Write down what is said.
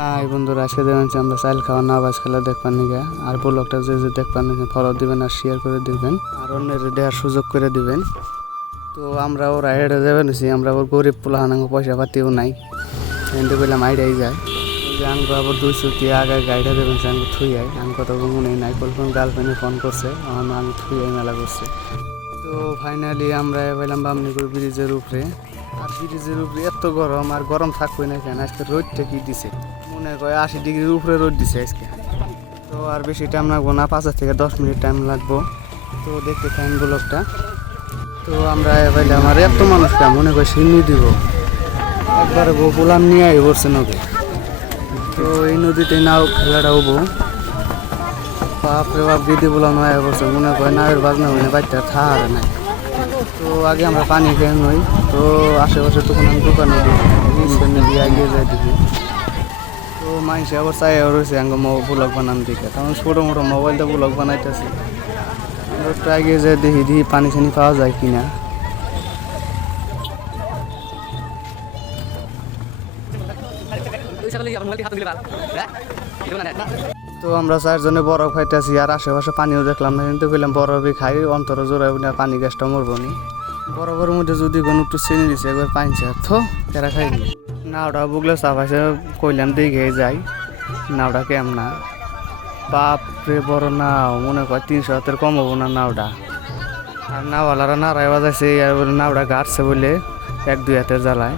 High বন্ধুরা, আজকে দেখবেন আমরা চাইল খাওয়া না বাজ খেলা দেখবার নিগা। আর ব্লগটা যে দেখবার নিগা ফলো দিবেন আর শেয়ার করে দিবেন আর অন্যের দেওয়ার সুযোগ করে দিবেন। তো আমরা ওরা হেঁটে যাবেন, আমরা ওর গরিব পোলাহানাঙ্গ পয়সা পাতিও নাই, কিন্তু বললাম আইডাই যায় যে আঙ্গ আবার 200 কি আগে গাড়িটা দেবেন আঙ্গ থুই আয় আঙ্গ কথা মনে নাই কোন গার্লফ্রেন্ডে ফোন করছে আমার আঙ্গ থুই আয় মেলা করছে। তো ফাইনালি আমরা বললাম বামনিপুর ব্রিজের উপরে। আর ব্রিজের উপরে এত গরম, আর গরম থাকবে না কেন, আজকে রোদটা কি দিছে মনে হয় 80 ডিগ্রির উপরে রোদ দিছে আজকে। তো আর বেশি টাইম লাগবো না, 5 থেকে 10 মিনিট টাইম লাগবো। তো দেখতে থাকেন ব্লগটা। তো আমরা বললে আমার এত মানুষটা মনে করে সিন্নি দিব একবারে গোলাম নিয়ে আই পড়ছে নদী। তো এই নদীতে নাও খেলাটা হবো, বাপরে বাপ দিদি বললাম নয় পড়ছে মনে করে নাওয়ের বাজনা হইলে বাচ্চা থার নাই। তো আগে আমরা পানি খেয়ে নই, তো আশেপাশে তখন আমি দোকানে দিয়ে এগিয়ে যাই দেখি। তো মানুষ আবার চাই রয়েছে আঙ্গ ব্লগ বানান দিকে, তখন ছোটো মোটো মোবাইলটা ব্লগ বানাইতেছি। আমরা একটু এগিয়ে যাই দেখি পানি ছানি পাওয়া যায় কিনা। তো আমরা 4 জনে বরফ খাইতেছি, আর আশেপাশে পানিও দেখলাম না, কিন্তু বললাম বরফই খাই, অন্তর জোড়াই পানি গ্যাসটা মরবো নি। বরফের মধ্যে যদি কোনো একটু চিনি দিছে একবার পাইছে থো এরা খাইনি। নাওটা বুগলে চাপাইছে, কইলাম দেখে যাই নাওটা কেমন। বাপরে বড় নাও, মনে কর 300 হাতের কম হবো না নাওটা। আর নাওয়ালারা নাড়াই বাজাইছে, আর নাওটা গাড়ছে বলে 1-2 হাতের জ্বালায়।